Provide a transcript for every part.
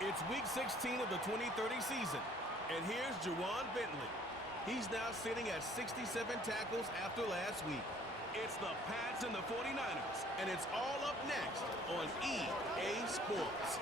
It's week 16 of the 2030 season, and here's Juwan Bentley. He's now sitting at 67 tackles after last week. It's the Pats and the 49ers, and it's all up next on EA Sports.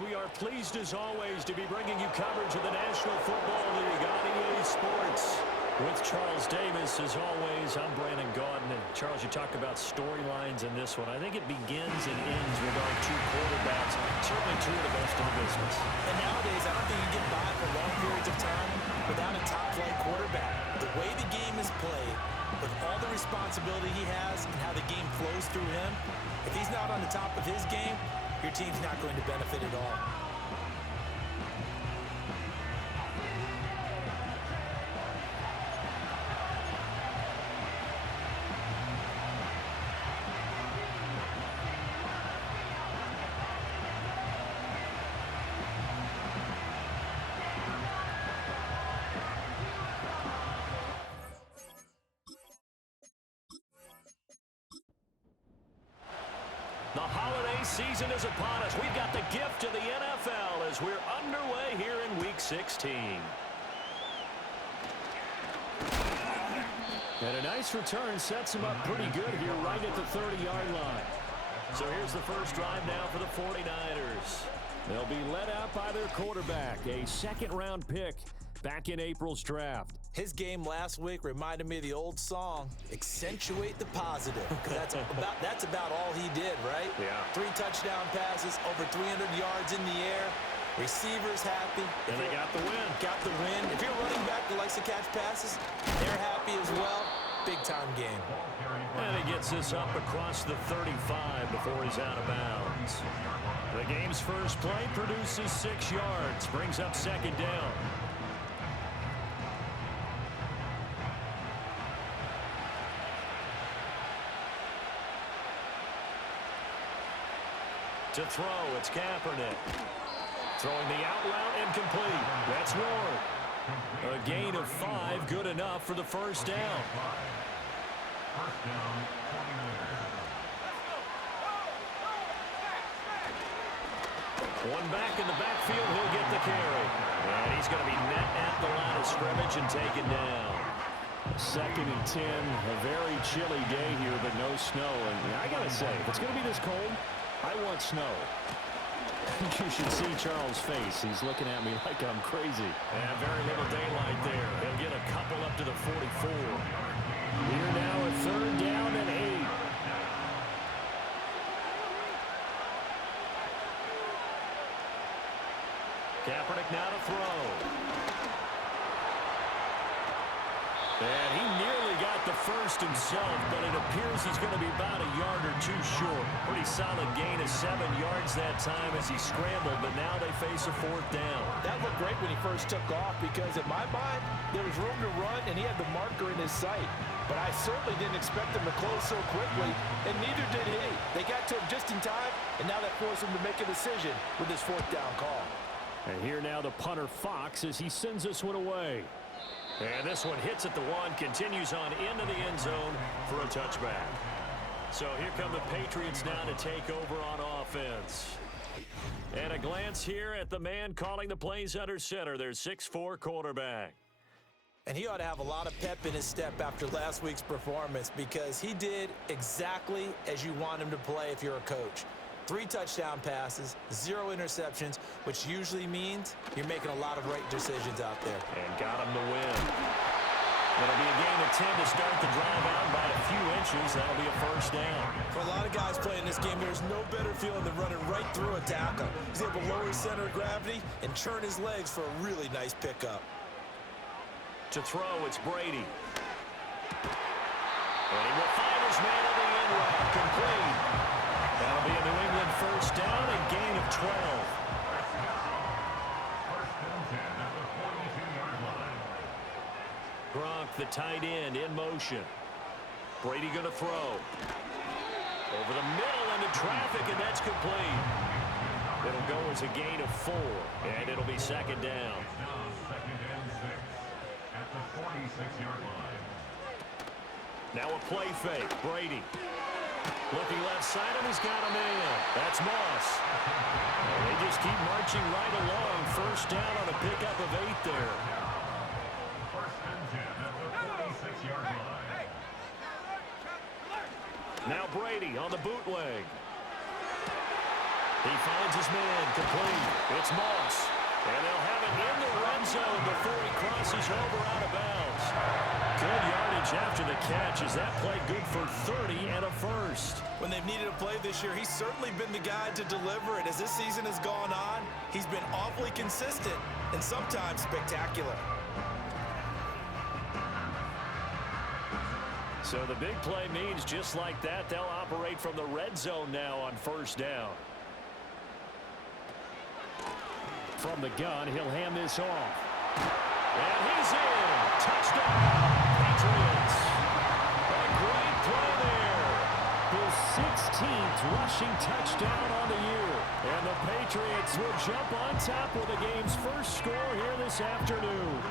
We are pleased, as always, to be bringing you coverage of the National Football League on EA Sports. With Charles Davis, as always, I'm Brandon Gaudin. And Charles, you talk about storylines in this one. I think it begins and ends with our two quarterbacks, certainly two of the best in the business. And nowadays, I don't think you get by for long periods of time without a top-flight quarterback. The way the game is played, with all the responsibility he has and how the game flows through him, if he's not on the top of his game, your team's not going to benefit at all. The holiday season is upon us. We've got the gift of the NFL as we're underway here in Week 16. And a nice return sets them up pretty good here right at the 30-yard line. So here's the first drive now for the 49ers. They'll be led out by their quarterback, a second-round pick back in April's draft. His game last week reminded me of the old song, accentuate the positive. Because that's about all he did, right? Yeah. 3 touchdown passes, over 300 yards in the air. Receivers happy. And they got the win. Got the win. If you're a running back that likes to catch passes, they're happy as well. Big-time game. And he gets this up across the 35 before he's out of bounds. The game's first play produces 6 yards, brings up second down. To throw, it's Kaepernick. Throwing the out route incomplete. That's Ward. A gain of 5, good enough for the first down. One back in the backfield, he'll get the carry. And he's going to be met at the line of scrimmage and taken down. 2nd and 10, a very chilly day here, but no snow. And I got to say, if it's going to be this cold, I want snow. You should see Charles' face. He's looking at me like I'm crazy. And very little daylight there. He'll get a couple up to the 44. Here now a 3rd down and 8. Kaepernick now to throw. And he nearly got the first himself, but it appears he's going to be about a yard or 2 short. Pretty solid gain of 7 yards that time as he scrambled, but now they face a 4th down. That looked great when he first took off because, in my mind, there was room to run, and he had the marker in his sight. But I certainly didn't expect him to close so quickly, and neither did he. They got to him just in time, and now that forced him to make a decision with his 4th down call. And here now the punter Fox as he sends this one away. And this one hits at the 1, continues on into the end zone for a touchback. So here come the Patriots now to take over on offense. And a glance here at the man calling the plays under center, their 6'4" quarterback. And he ought to have a lot of pep in his step after last week's performance because he did exactly as you want him to play if you're a coach. 3 touchdown passes, 0 interceptions, which usually means you're making a lot of right decisions out there. And got him to win. It'll be a gain of 10 to start the drive out by a few inches. That'll be a first down. For a lot of guys playing this game, there's no better feeling than running right through a tackle. He's able to lower his center of gravity and churn his legs for a really nice pickup. To throw, it's Brady. And he will find his man on the end route. Complete. That'll be a New England first down and gain of 12. Gronk, the tight end, in motion. Brady going to throw. Over the middle into traffic, and that's complete. It'll go as a gain of 4, and it'll be second down. At the 46-yard line. Now a play fake. Brady. Looking left side, and he's got a man. That's Moss. They just keep marching right along. First down on a pickup of 8 there. First and 10 at the 46-yard line. Now Brady on the bootleg. He finds his man, complete. It's Moss. And they'll have it in the red zone before he crosses over out of bounds. Good yardage after the catch. Is that play good for 30 and a first? When they've needed a play this year, he's certainly been the guy to deliver it. As this season has gone on, he's been awfully consistent and sometimes spectacular. So the big play means just like that, they'll operate from the red zone now on first down. From the gun, he'll hand this off. And he's in. Touchdown, Patriots. A great play there. His 16th rushing touchdown on the year. And the Patriots will jump on top with the game's first score here this afternoon.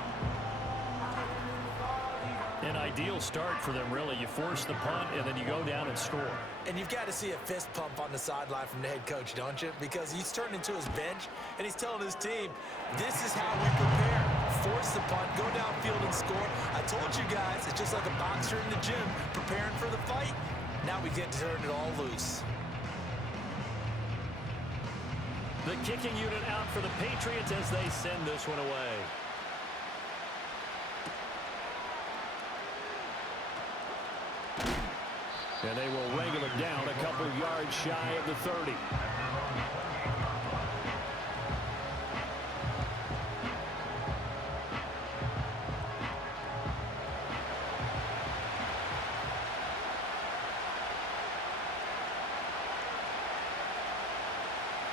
An ideal start for them, really. You force the punt, and then you go down and score. And you've got to see a fist pump on the sideline from the head coach, don't you? Because he's turned into his bench, and he's telling his team, this is how we prepare. Force the punt, go downfield and score. I told you guys, it's just like a boxer in the gym preparing for the fight. Now we get to turn it all loose. The kicking unit out for the Patriots as they send this one away. And they will wrangle it down a couple yards shy of the 30.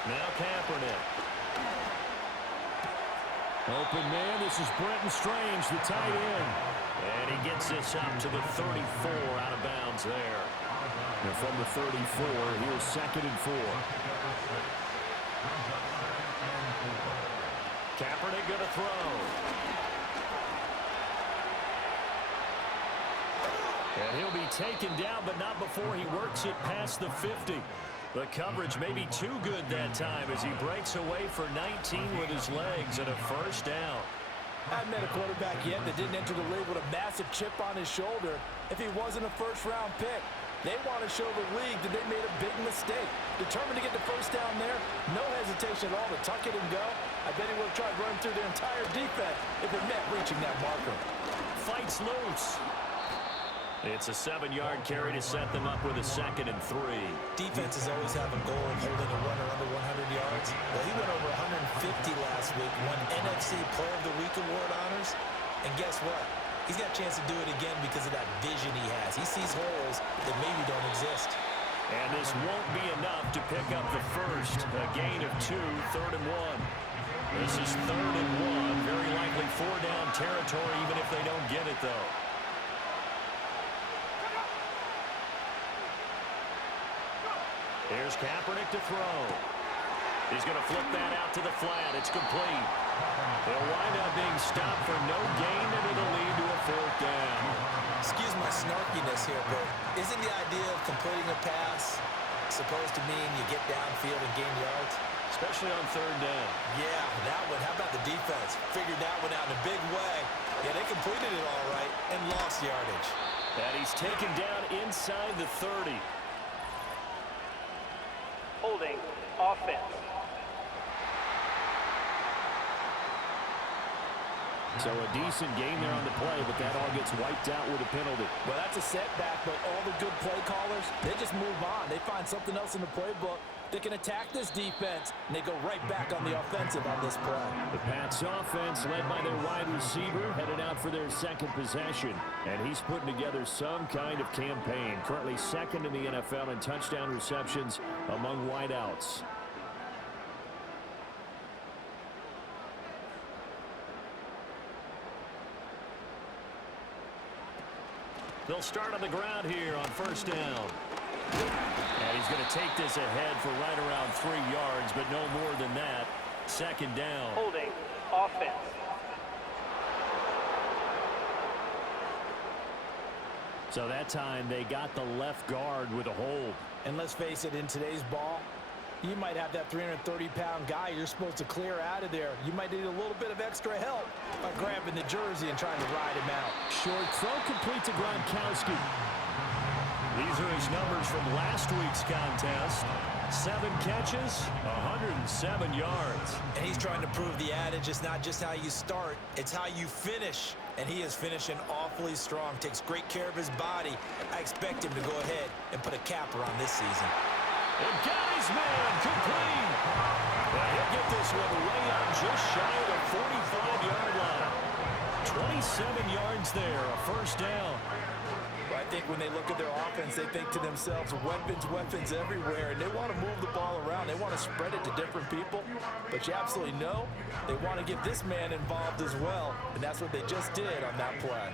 Now Kaepernick. Open man, this is Brenton Strange, the tight end. And he gets this up to the 34 out of bounds there. And from the 34, here's 2nd and 4. Kaepernick going to throw. And he'll be taken down, but not before he works it past the 50. The coverage may be too good that time as he breaks away for 19 with his legs and a first down. I haven't met a quarterback yet that didn't enter the league with a massive chip on his shoulder if he wasn't a first-round pick. They want to show the league that they made a big mistake. Determined to get the first down there, no hesitation at all to tuck it and go. I bet he would have tried running through their entire defense if it meant reaching that marker. Fights loose. It's a 7-yard carry to set them up with a 2nd and 3. Defenses always have a goal of holding a runner under 100 yards. Well, he went over 150 last week, won NFC Player of the Week award honors. And guess what? He's got a chance to do it again because of that vision he has. He sees holes that maybe don't exist. And this won't be enough to pick up the first. A gain of 2, 3rd and 1. This is 3rd and 1. Very likely 4-down territory, even if they don't get it, though. Here's Kaepernick to throw. He's going to flip that out to the flat. It's complete. They'll wind up being stopped for no gain, and it'll lead to a 4th down. Excuse my snarkiness here, but isn't the idea of completing a pass supposed to mean you get downfield and gain yards? Especially on 3rd down. Yeah, that one. How about the defense? Figured that one out in a big way. Yeah, they completed it all right and lost yardage. And he's taken down inside the 30. Holding offense. So a decent game there on the play, but that all gets wiped out with a penalty. Well, that's a setback, but all the good play callers, they just move on. They find something else in the playbook that can attack this defense, and they go right back on the offensive on this play. The Pats offense, led by their wide receiver, headed out for their 2nd possession. And he's putting together some kind of campaign. Currently 2nd in the NFL in touchdown receptions among wideouts. They'll start on the ground here on 1st down. And he's going to take this ahead for right around 3 yards, but no more than that. 2nd down. Holding offense. So that time they got the left guard with a hold. And let's face it, in today's ball, you might have that 330-pound guy you're supposed to clear out of there. You might need a little bit of extra help by grabbing the jersey and trying to ride him out. Short throw complete to Gronkowski. These are his numbers from last week's contest. 7 catches, 107 yards. And he's trying to prove the adage, it's not just how you start, it's how you finish. And he is finishing awfully strong, takes great care of his body. I expect him to go ahead and put a capper on this season. And got his man complete. Well, he'll get this one way out just shy of the 45-yard line. 27 yards there, a first down. Well, I think when they look at their offense, they think to themselves, weapons everywhere, and they want to move the ball around. They want to spread it to different people, but you absolutely know they want to get this man involved as well, and that's what they just did on that play.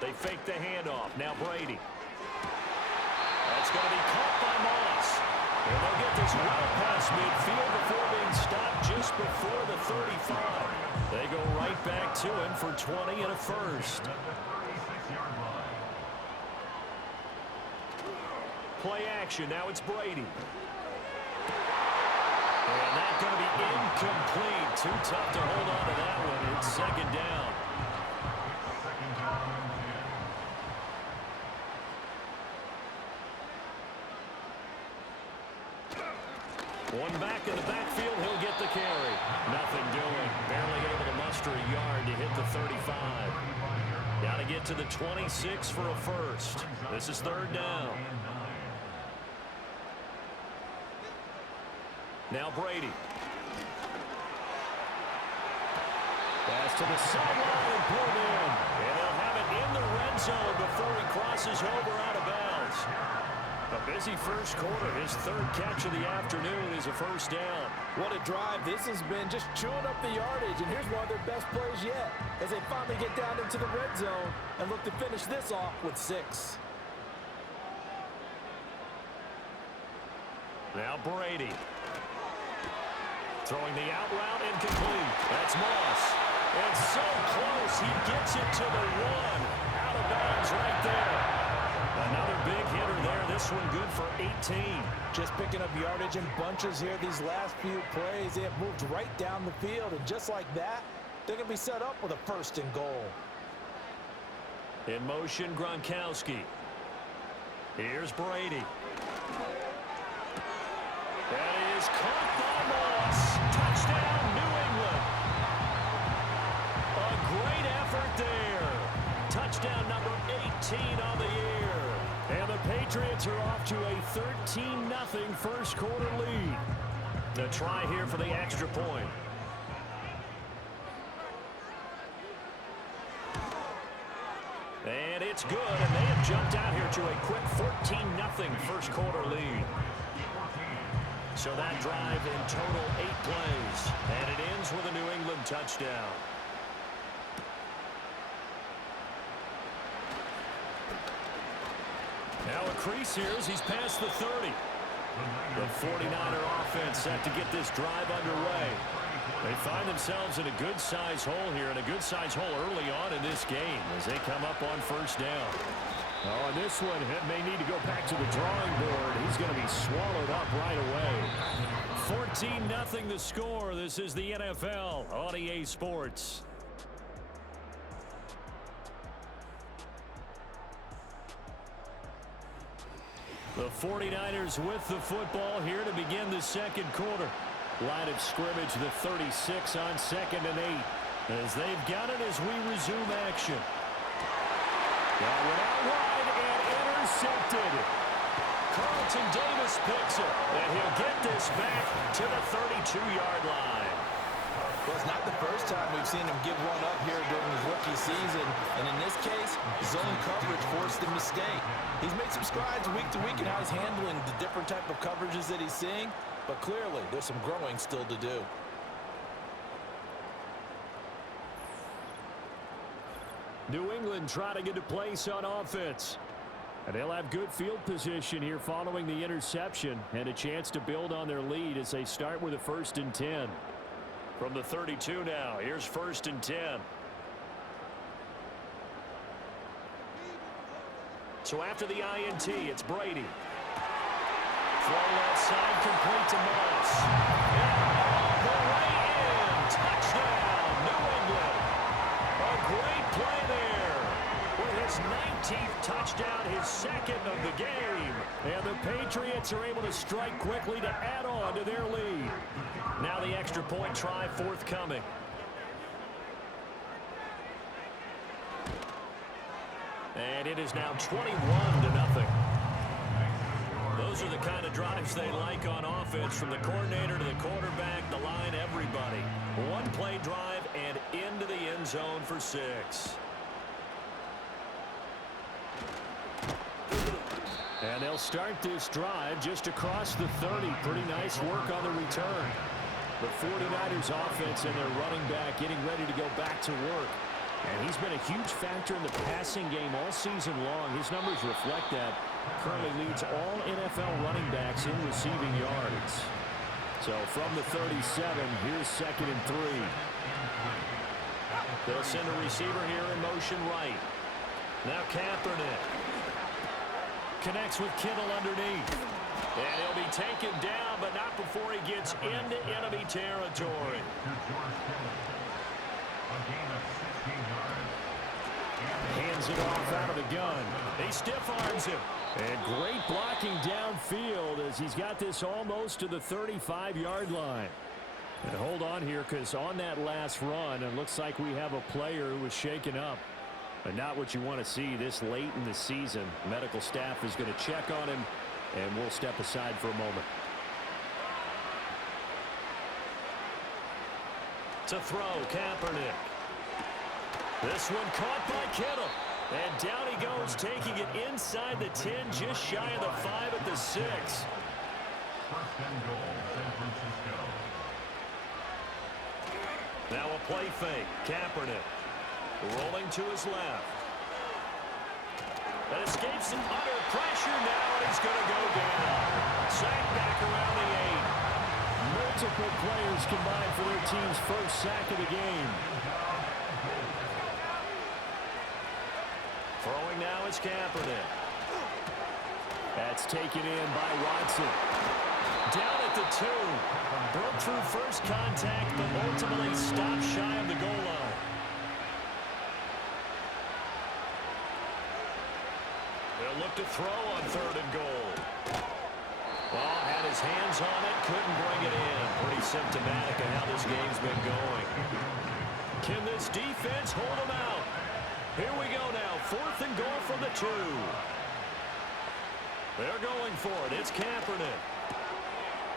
They fake the handoff. Now Brady. That's going to be caught by Moss. And they'll get this well past midfield before being stopped just before the 35. They go right back to him for 20 and a first. Play action. Now it's Brady. And that's going to be incomplete. Too tough to hold on to that one. It's second down. One back in the backfield, he'll get the carry. Nothing doing. Barely able to muster a yard to hit the 35. Got to get to the 26 for a first. This is third down. Now Brady. Pass to the sideline and pulled in. And they'll have it in the red zone before he crosses over out of bounds. A busy first quarter. His third catch of the afternoon is a first down. What a drive. This has been just chewing up the yardage, and here's one of their best plays yet as they finally get down into the red zone and look to finish this off with 6. Now Brady. Throwing the out route incomplete. That's Moss. And so close. He gets it to the 1. Out of bounds right there. Another big hitter there. This one good for 18. Just picking up yardage in bunches here these last few plays. They have moved right down the field, and just like that, they're going to be set up with a first and goal. In motion, Gronkowski. Here's Brady. That is caught by Moss. Touchdown, New England. A great effort there. Touchdown number 18 on the year. And the Patriots are off to a 13-0 first quarter lead. The try here for the extra point. And it's good, and they have jumped out here to a quick 14-0 first quarter lead. So that drive in total 8 plays, and it ends with a New England touchdown. Now a crease here as he's past the 30. The 49er offense set to get this drive underway. They find themselves in a good-sized hole here, and a good-sized hole early on in this game as they come up on first down. Oh, and this one may need to go back to the drawing board. He's going to be swallowed up right away. 14-0 the score. This is the NFL on EA Sports. The 49ers with the football here to begin the second quarter. Line of scrimmage, the 36 on 2nd and 8. As they've got it as we resume action. That went out wide and intercepted. Carlton Davis picks it, and he'll get this back to the 32-yard line. Well, it's not the first time we've seen him give one up here during his rookie season. And in this case, zone coverage forced the mistake. He's made some strides week to week in how he's handling the different type of coverages that he's seeing. But clearly, there's some growing still to do. New England trying to get a place on offense. And they'll have good field position here following the interception and a chance to build on their lead as they start with a 1st and 10. From the 32 now, here's 1st and 10. So after the INT, it's Brady. Throw left side, complete to Moss. And all the way in. Touchdown, New England. A great play there. With his 19th touchdown, his 2nd of the game. And the Patriots are able to strike quickly to add on to their lead. Now the extra point try forthcoming. And it is now 21-0. Those are the kind of drives they like on offense, from the coordinator to the quarterback, the line, everybody. One play drive and into the end zone for 6. And they'll start this drive just across the 30. Pretty nice work on the return. The 49ers offense and their running back getting ready to go back to work. And he's been a huge factor in the passing game all season long. His numbers reflect that. Currently leads all NFL running backs in receiving yards. So from the 37, here's 2nd and 3. They'll send a receiver here in motion right. Now Kaepernick connects with Kittle underneath. And he'll be taken down, but not before he gets into enemy territory. Hands it off out of the gun. He stiff arms him. And great blocking downfield as he's got this almost to the 35-yard line. And hold on here, because on that last run, it looks like we have a player who was shaken up. But not what you want to see this late in the season. Medical staff is going to check on him, and we'll step aside for a moment. To throw, Kaepernick. This one caught by Kittle. And down he goes, taking it inside the 10, just shy of the 5 at the 6. 1st and goal, San Francisco. Now a play fake. Kaepernick rolling to his left. And escapes under pressure now, and he's going to go down. Sacked back around the 8. Multiple players combined for their team's first sack of the game. Throwing now is Kaepernick. That's taken in by Watson. Down at the 2. Broke through first contact, but ultimately stopped shy of the goal line. They'll look to throw on 3rd and goal. Ball had his hands on it, couldn't bring it in. Pretty symptomatic of how this game's been going. Can this defense hold him out? Here we go now, 4th and goal from the 2. They're going for it. It's Kaepernick.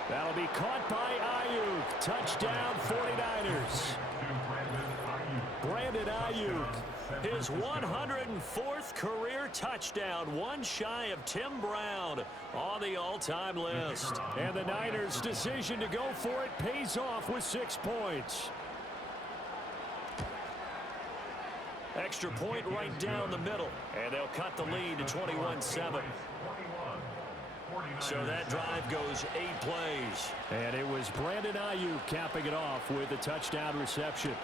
That'll be caught by Ayuk. Touchdown, 49ers. Brandon Ayuk, his 104th career touchdown, one shy of Tim Brown on the all-time list. And the Niners' decision to go for it pays off with 6 points. Extra point right down the middle, and they'll cut the lead to 21-7. So that drive goes 8 plays. And it was Brandon Ayuk capping it off with a touchdown reception.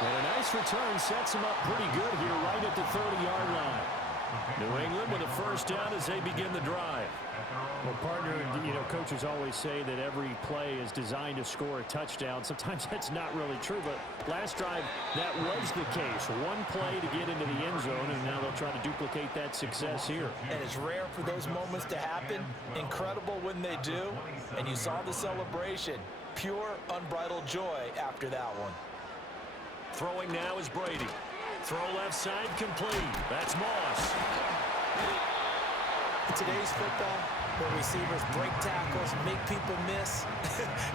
And a nice return sets him up pretty good here right at the 30-yard line. New England with a first down as they begin the drive. Well, partner, coaches always say that every play is designed to score a touchdown. Sometimes that's not really true, but last drive, that was the case. One play to get into the end zone, and now they'll try to duplicate that success here. And it's rare for those moments to happen. Incredible when they do. And you saw the celebration. Pure, unbridled joy after that one. Throwing now is Brady. Throw left side complete. That's Moss. In today's football, where receivers break tackles, make people miss,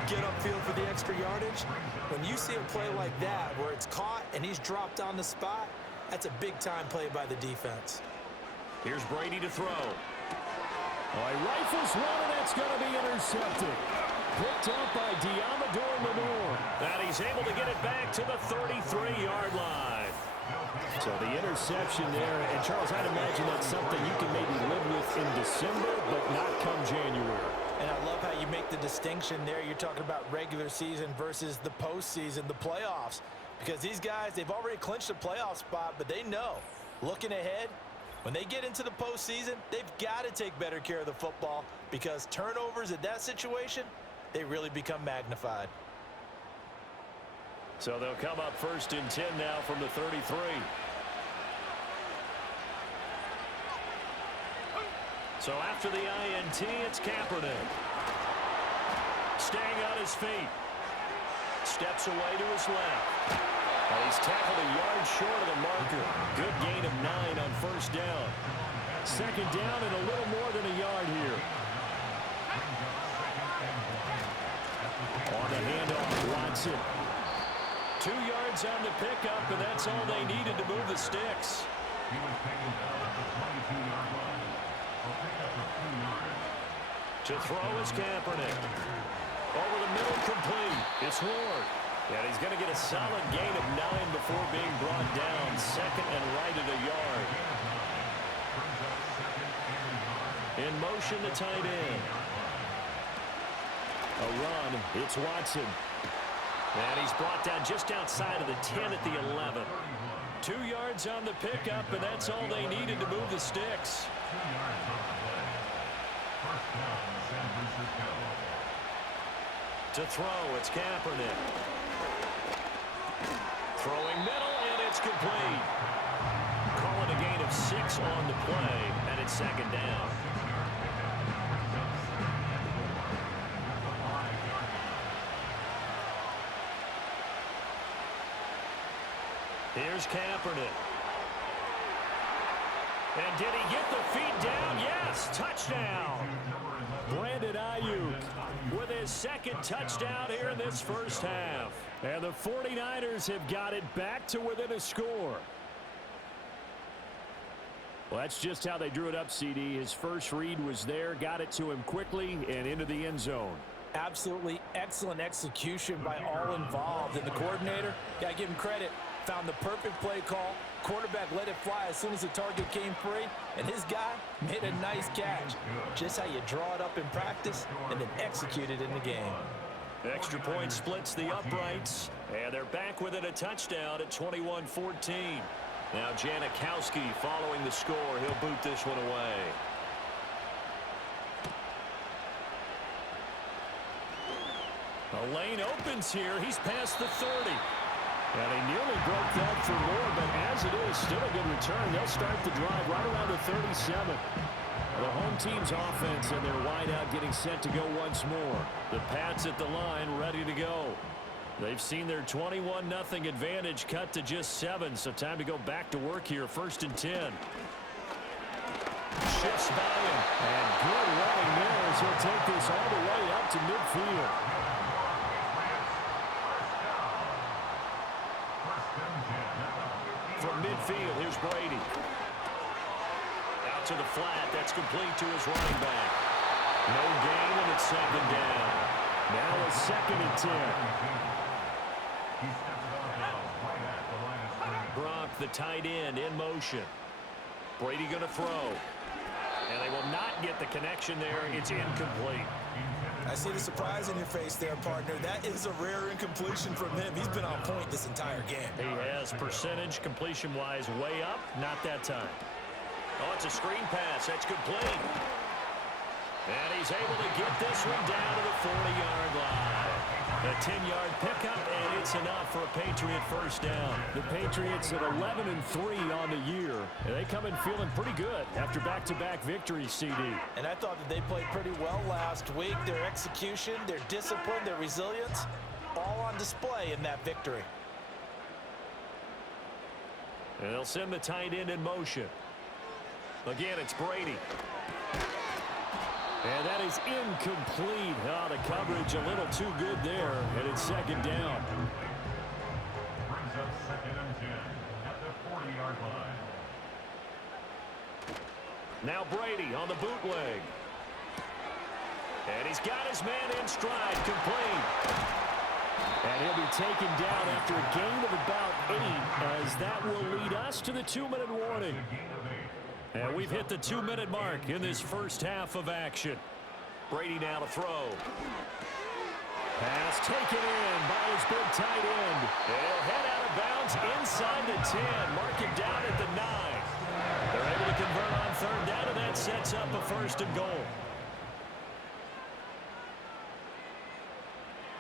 get upfield for the extra yardage, when you see a play like that where it's caught and he's dropped on the spot, that's a big-time play by the defense. Here's Brady to throw. Oh, he rifles one, and that's going to be intercepted. picked up by Diamador Lenore. And he's able to get it back to the 33-yard line. So the interception there, and Charles, I'd imagine that's something you can maybe live with in December, but not come January. And I love how you make the distinction there. You're talking about regular season versus the postseason, the playoffs. Because these guys, they've already clinched a playoff spot, but they know, looking ahead, when they get into the postseason, they've got to take better care of the football because turnovers in that situation, they really become magnified. So they'll come up 1st and 10 now from the 33. So after the INT, it's Kaepernick. Staying on his feet. Steps away to his left. And he's tackled a yard short of the marker. Good gain of 9 on 1st down. 2nd down and a little more than a yard here. On the handoff, Watson. 2 yards on the pickup, and that's all they needed to move the sticks. He was taken down at the 22-yard line. A pickup of 2 yards. To throw is Kaepernick. Over the middle, complete. It's Ward. And he's going to get a solid gain of 9 before being brought down. 2nd and right at a yard. In motion, the tight end. A run. It's Watson. And he's brought down just outside of the 10 at the 11. 2 yards on the pickup, and that's all they needed to move the sticks. 2 yards on the play. 1st down, San Francisco. To throw, it's Kaepernick. Throwing middle, and it's complete. Call it a gain of 6 on the play, and it's 2nd down. Here's Kaepernick. And did he get the feet down? Yes, touchdown. Brandon Ayuk with his 2nd touchdown here in this 1st half. And the 49ers have got it back to within a score. Well, that's just how they drew it up, CD. His first read was there, got it to him quickly and into the end zone. Absolutely excellent execution by all involved. And the coordinator, got to give him credit, found the perfect play call. Quarterback let it fly as soon as the target came free, and his guy made a nice catch. Just how you draw it up in practice and then execute it in the game. Extra point splits the uprights, and they're back within a touchdown at 21-14. Now Janikowski following the score. He'll boot this one away. A lane opens here. He's past the 30. And he nearly broke that for more, but as it is, still a good return. They'll start the drive right around the 37. The home team's offense and their wideout getting set to go once more. The Pats at the line ready to go. They've seen their 21-0 advantage cut to just 7, so time to go back to work here. 1st and 10. Shifts by him. And good running there as he'll take this all the way up to midfield. From midfield, here's Brady. Out to the flat. That's complete to his running back. No gain, and it's 2nd down. Now a 2nd and 10. Gronk, the tight end, in motion. Brady going to throw. And they will not get the connection there. It's incomplete. I see the surprise in your face there, partner. That is a rare incompletion from him. He's been on point this entire game. He has percentage completion-wise way up. Not that time. Oh, it's a screen pass. That's complete. And he's able to get this one down to the 40-yard line. A 10-yard pickup, and it's enough for a Patriot 1st down. The Patriots at 11-3 on the year. And they come in feeling pretty good after back-to-back victories, CD. And I thought that they played pretty well last week. Their execution, their discipline, their resilience, all on display in that victory. And they'll send the tight end in motion. Again, it's Brady. And that is incomplete. Oh, the coverage a little too good there, and it's 2nd down. Brings up 2nd and 10 at the 40-yard line. Now Brady on the bootleg. And he's got his man in stride, complete. And he'll be taken down after a gain of about 8, as that will lead us to the 2-minute warning. And we've hit the 2-minute mark in this first half of action. Brady now to throw. Pass taken in by his big tight end. And he'll head out of bounds inside the 10. Mark him down at the 9. They're able to convert on third down, and that sets up a 1st and goal.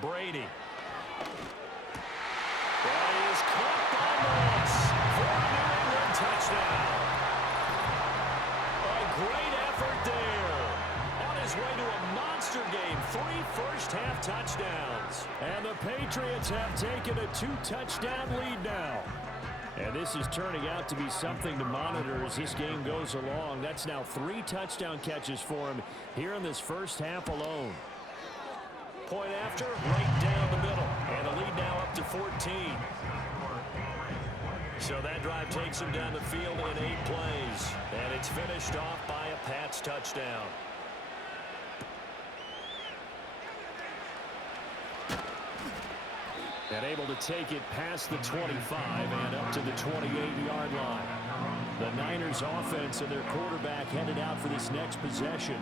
Brady. That is caught by Moss for a New England touchdown. A great effort there. On his way to a monster game, 3 first-half touchdowns. And the Patriots have taken a 2-touchdown lead now. And this is turning out to be something to monitor as this game goes along. That's now 3 touchdown catches for him here in this first half alone. Point after, right down the middle. And the lead now up to 14. So that drive takes him down the field in 8 plays. And it's finished off by a Pats touchdown. And able to take it past the 25 and up to the 28-yard line. The Niners offense and their quarterback headed out for this next possession.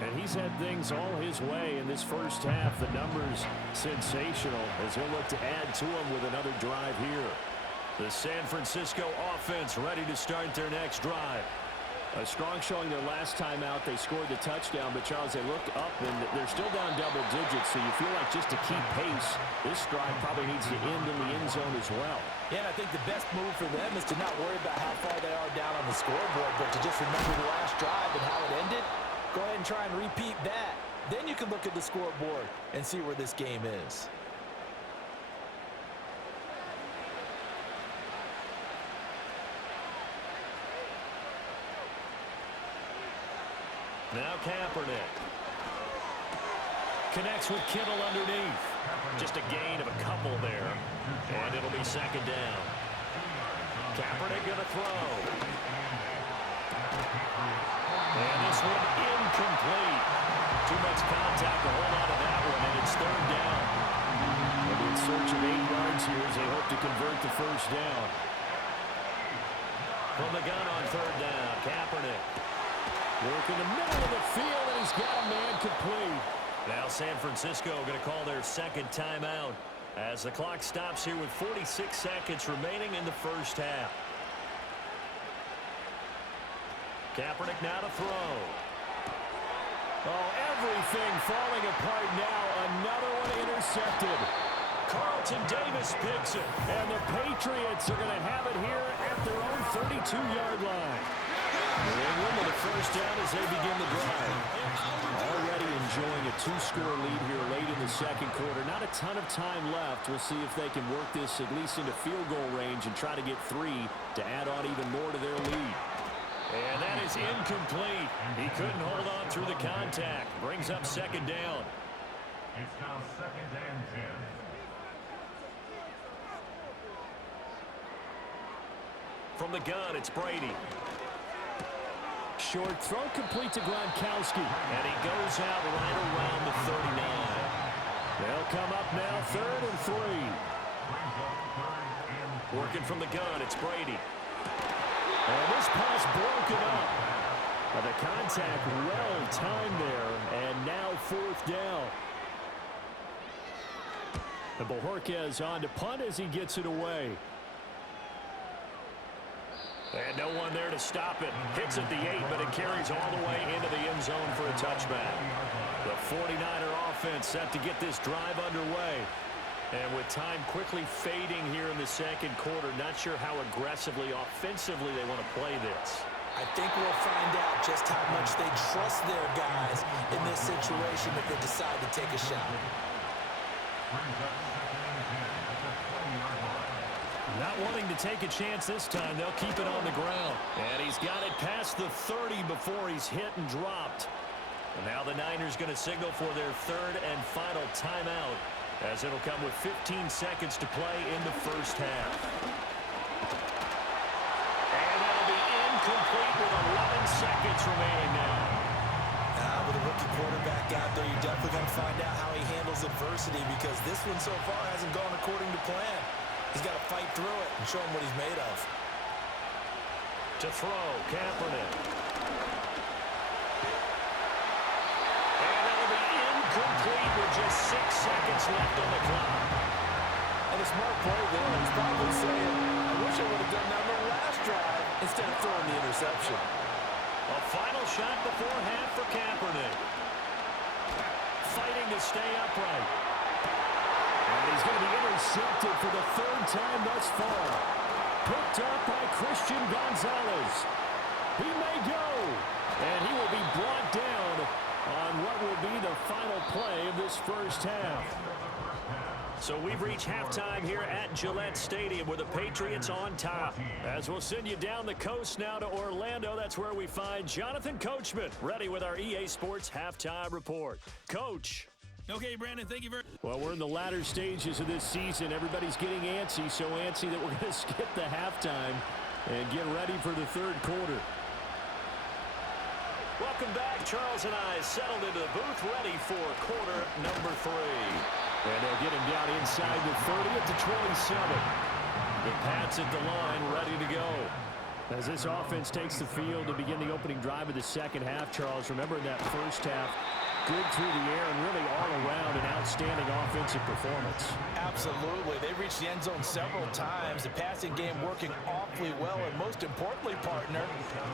And he's had things all his way in this first half. The numbers sensational as he'll look to add to them with another drive here. The San Francisco offense ready to start their next drive. A strong showing their last time out. They scored the touchdown, but Charles, they look up and they're still down double digits, so you feel like just to keep pace, this drive probably needs to end in the end zone as well. Yeah, and I think the best move for them is to not worry about how far they are down on the scoreboard, but to just remember the last drive and how it ended. Go ahead and try and repeat that. Then you can look at the scoreboard and see where this game is. Now Kaepernick. Connects with Kittle underneath. Just a gain of a couple there. And it'll be 2nd down. Kaepernick going to throw. And this one incomplete. Too much contact to hold on to that one, and it's 3rd down. They'll be in search of 8 yards here as they hope to convert the 1st down. From the gun on 3rd down, Kaepernick. Work in the middle of the field, and he's got a man complete. Now San Francisco going to call their 2nd timeout as the clock stops here with 46 seconds remaining in the first half. Kaepernick now to throw. Oh, everything falling apart now. Another one intercepted. Carlton Davis picks it, and the Patriots are going to have it here at their own 32-yard line. New England with a 1st down as they begin the drive. Already enjoying a 2-score lead here late in the 2nd quarter. Not a ton of time left. We'll see if they can work this at least into field goal range and try to get 3 to add on even more to their lead. And that is incomplete. He couldn't hold on through the contact. Brings up 2nd down. It's now 2nd and 10. From the gun, it's Brady. Short throw complete to Gronkowski. And he goes out right around the 39. They'll come up now 3rd and 3. Working from the gun, it's Brady. And this pass broken up. The contact well timed there, and now 4th down. And Bojorquez on to punt as he gets it away. And no one there to stop it. Hits at the 8, but it carries all the way into the end zone for a touchback. The 49er offense set to get this drive underway. And with time quickly fading here in the 2nd quarter, not sure how aggressively, offensively they want to play this. I think we'll find out just how much they trust their guys in this situation if they decide to take a shot. Not wanting to take a chance this time, they'll keep it on the ground. And he's got it past the 30 before he's hit and dropped. And now the Niners going to signal for their 3rd and final timeout, as it'll come with 15 seconds to play in the first half. And that'll be incomplete with 11 seconds remaining now. With rookie quarterback out there, you're definitely going to find out how he handles adversity, because this one so far hasn't gone according to plan. He's got to fight through it and show him what he's made of. To throw, Kaepernick. And that'll be incomplete with just 6 seconds left on the clock. And a smart play there. He's probably saying, I wish I would have done that on the last drive instead of throwing the interception. A final shot before half for Kaepernick. Fighting to stay upright. And he's going to be intercepted for the 3rd time thus far. Picked up by Christian Gonzalez. He may go. And he will be brought down on what will be the final play of this first half. So we've reached halftime here at Gillette Stadium with the Patriots on top. As we'll send you down the coast now to Orlando, that's where we find Jonathan Coachman ready with our EA Sports halftime report. Coach. Okay, Brandon, thank you very much. Well, we're in the latter stages of this season. Everybody's getting antsy, so antsy that we're going to skip the halftime and get ready for the 3rd quarter. Welcome back. Charles and I settled into the booth ready for quarter number 3. And they'll get him down inside the 30 at the 27. The Pats at the line ready to go. As this offense takes the field to begin the opening drive of the second half, Charles, remember in that first half, good through the air and really all around an outstanding offensive performance. Absolutely. They reached the end zone several times. The passing game working awfully well, and most importantly, partner.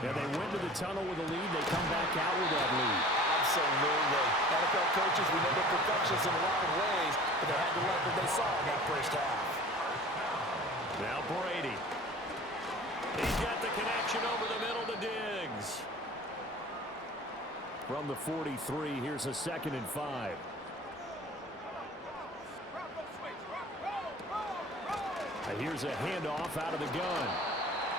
Yeah, they went to the tunnel with a lead. They come back out with that lead. Absolutely. NFL coaches, we know they're perfectionists in a lot of ways, but they had to like what they saw in that first half. Now Brady. He's got the connection over the middle to Diggs. From the 43, here's a 2nd and 5. And here's a handoff out of the gun.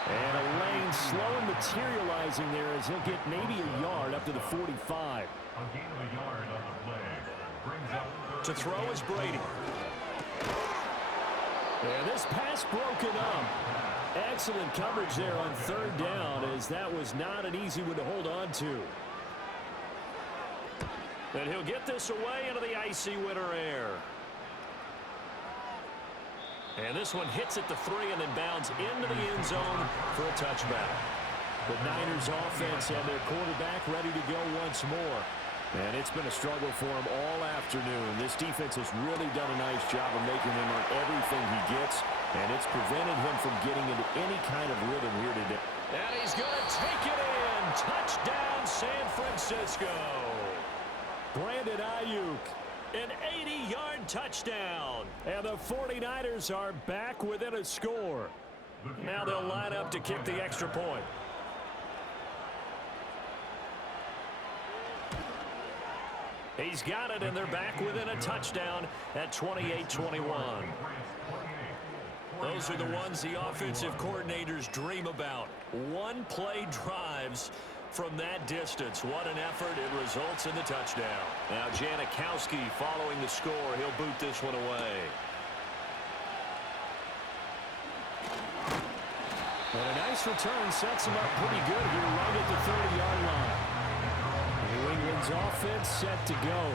And a lane slow and materializing there as he'll get maybe a yard up to the 45. A gain of a yard on the play. Brings up To throw is Brady. And this pass broken up. Excellent coverage there on 3rd down, as that was not an easy one to hold on to. And he'll get this away into the icy winter air. And this one hits at the 3 and then bounds into the end zone for a touchback. The Niners offense and their quarterback ready to go once more. And it's been a struggle for him all afternoon. This defense has really done a nice job of making him earn everything he gets, and it's prevented him from getting into any kind of rhythm here today. And he's going to take it in. Touchdown, San Francisco. Brandon Ayuk, an 80-yard touchdown. And the 49ers are back within a score. Now they'll line up to kick the extra point. He's got it, and they're back within a touchdown at 28-21. Those are the ones the offensive coordinators dream about. One-play drives from that distance. What an effort. It results in the touchdown. Now Janikowski following the score. He'll boot this one away. And a nice return sets him up pretty good here right at the 30-yard line. New England's offense set to go.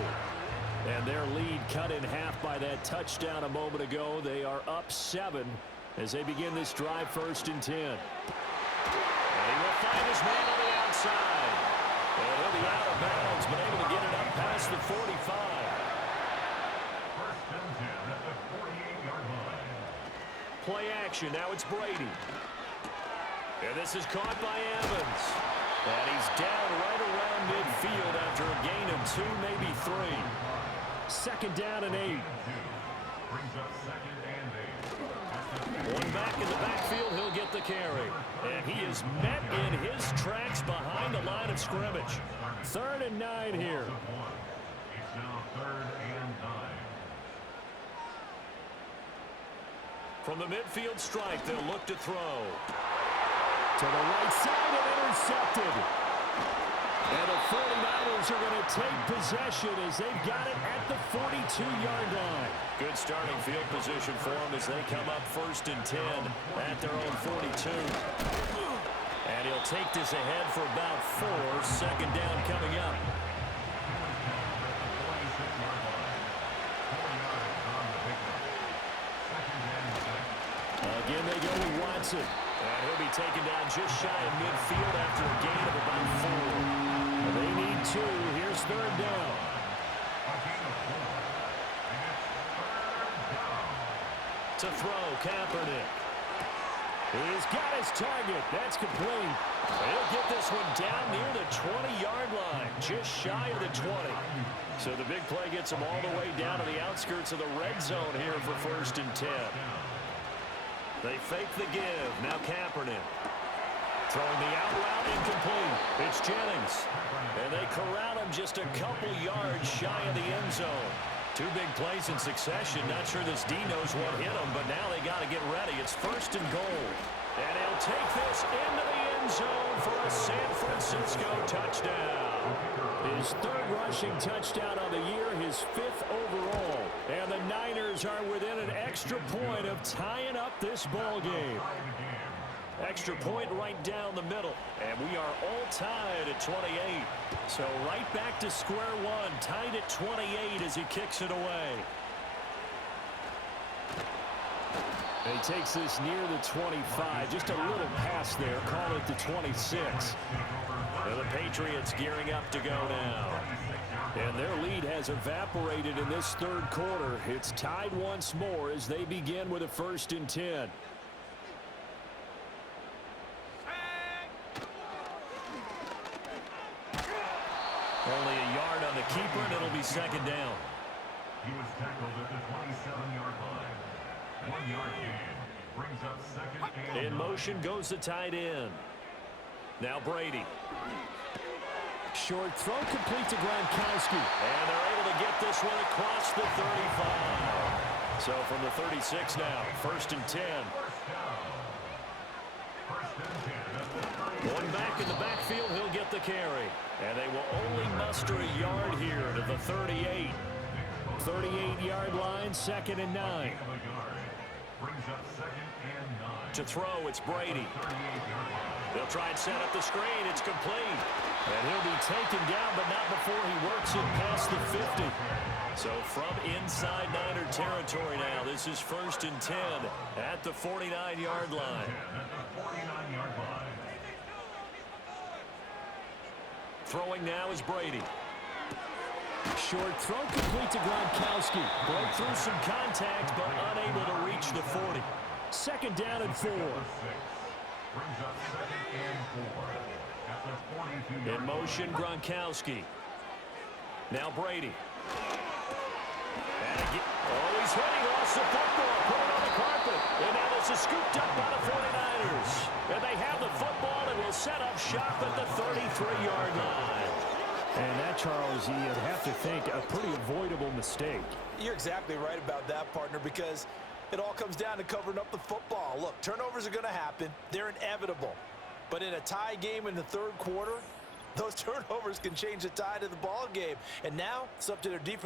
And their lead cut in half by that touchdown a moment ago. They are up 7 as they begin this drive 1st and 10. And he will find his man on the outside. And he'll be out of bounds, but able to get it up past the 45. 1st and 10 at the 48-yard line. Play action. Now it's Brady. And this is caught by Evans. And he's down right around midfield after a gain of 2, maybe 3. 2nd down and 8. Brings up 2nd and 8. One back in the backfield, he'll get the carry. And he is met in his tracks behind the line of scrimmage. 3rd and 9 here. It's now 3rd and 9. From the midfield stripe, they'll look to throw. To the right side and intercepted. And the 49ers are going to take possession as they've got it at the 42-yard line. Good starting field position for them as they come up 1st and 10 at their own 42. And he'll take this ahead for about 4. 2nd down coming up. Sammy Watson. And he'll be taken down just shy of midfield after a gain of about 4. They need 2. Here's third down. To throw, Kaepernick. He's got his target. That's complete. He'll get this one down near the 20-yard line, just shy of the 20. So the big play gets him all the way down to the outskirts of the red zone here for 1st and 10. They fake the give. Now Kaepernick. Throwing the out route, incomplete. It's Jennings. And they corral him just a couple yards shy of the end zone. 2 big plays in succession. Not sure this D knows what hit him, but now they got to get ready. It's 1st and goal. And he'll take this into the end zone for a San Francisco touchdown. His 3rd rushing touchdown on the year, his 5th overall. And the Niners are within an extra point of tying up this ball game. Extra point right down the middle. And we are all tied at 28. So right back to square one, tied at 28 as he kicks it away. And he takes this near the 25. Just a little pass there. Call it the 26. And the Patriots gearing up to go now. And their lead has evaporated in this 3rd quarter. It's tied once more as they begin with a 1st and 10. Only a yard on the keeper, and it'll be 2nd down. He was tackled at the 27-yard line. 1-yard gain. Brings up 2nd and 9. In motion goes the tight end. Now Brady. Short throw complete to Gronkowski. And they're able to get this one across the 35. So from the 36 now, 1st and 10. One back in the backfield, he'll get the carry. And they will only muster a yard here to the 38. 38-yard line, 2nd and 9. To throw, it's Brady. They'll try and set up the screen. It's complete. And he'll be taken down, but not before he works it past the 50. So from inside Niner territory now, this is 1st and 10 at the 49-yard line. Throwing now is Brady. Short throw complete to Gronkowski. Broke through some contact, but unable to reach the 40. 2nd down and 4. In motion, Gronkowski. Now Brady. And again, he's hitting off the football. Put it on the carpet. And now this is scooped up by the 49ers. And they have the football and will set up shop at the 33-yard line. And that, Charles, you'd have to think a pretty avoidable mistake. You're exactly right about that, partner, because it all comes down to covering up the football. Look, turnovers are going to happen. They're inevitable. But in a tie game in the 3rd quarter, those turnovers can change the tide of the ball game. And now it's up to their defense.